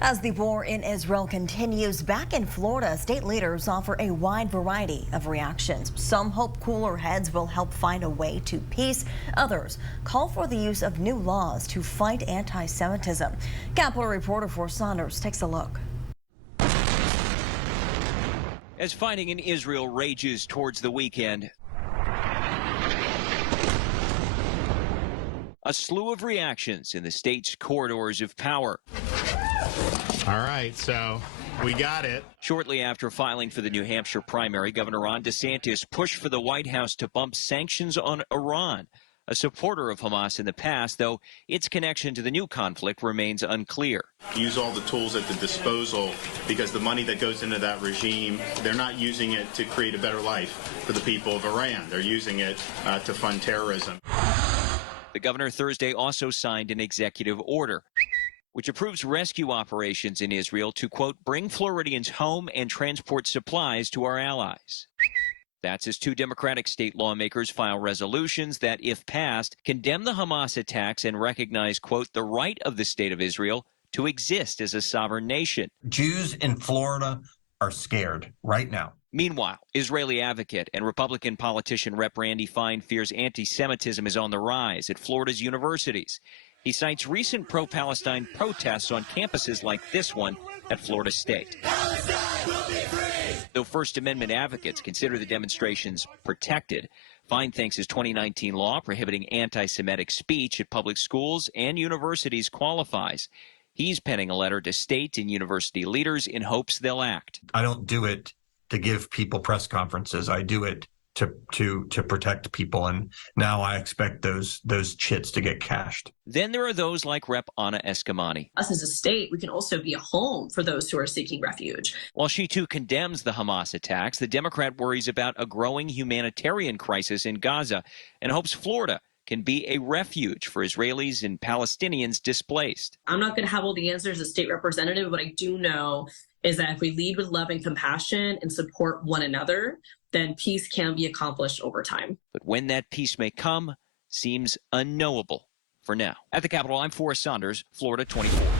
As the war in Israel continues, back in Florida, state leaders offer a wide variety of reactions. Some hope cooler heads will help find a way to peace. Others call for the use of new laws to fight anti-Semitism. Capitol reporter for Saunders takes a look. As fighting in Israel rages towards the weekend, a slew of reactions in the state's corridors of power. All right, so we got it. Shortly after filing for the New Hampshire primary, Governor DeSantis pushed for the White House to bump sanctions on Iran. A supporter of Hamas in the past, though its connection to the new conflict remains unclear. Use all the tools at the disposal because the money that goes into that regime, they're not using it to create a better life for the people of Iran. They're using it to fund terrorism. The governor Thursday also signed an executive order which approves rescue operations in Israel to, quote, bring Floridians home and transport supplies to our allies. That's as two Democratic state lawmakers file resolutions that, if passed, condemn the Hamas attacks and recognize, quote, the right of the state of Israel to exist as a sovereign nation. Jews in Florida are scared right now. Meanwhile, Israeli advocate and Republican politician Rep. Randy Fine fears anti-Semitism is on the rise at Florida's universities. He cites recent pro-Palestine protests on campuses like this one at Florida State. Though First Amendment advocates consider the demonstrations protected, Fine thinks his 2019 law prohibiting anti-Semitic speech at public schools and universities qualifies. He's penning a letter to state and university leaders in hopes they'll act. I don't do it to give people press conferences. I do it to protect people, and now I expect those chits to get cashed. Then there are those like Rep. Anna Eskamani. Us as a state, we can also be a home for those who are seeking refuge. While she too condemns the Hamas attacks, the Democrat worries about a growing humanitarian crisis in Gaza and hopes Florida can be a refuge for Israelis and Palestinians displaced. I'm not going to have all the answers as state representative. What I do know is that if we lead with love and compassion and support one another, then peace can be accomplished over time. But when that peace may come seems unknowable for now. At the Capitol, I'm Forrest Saunders, Florida 24.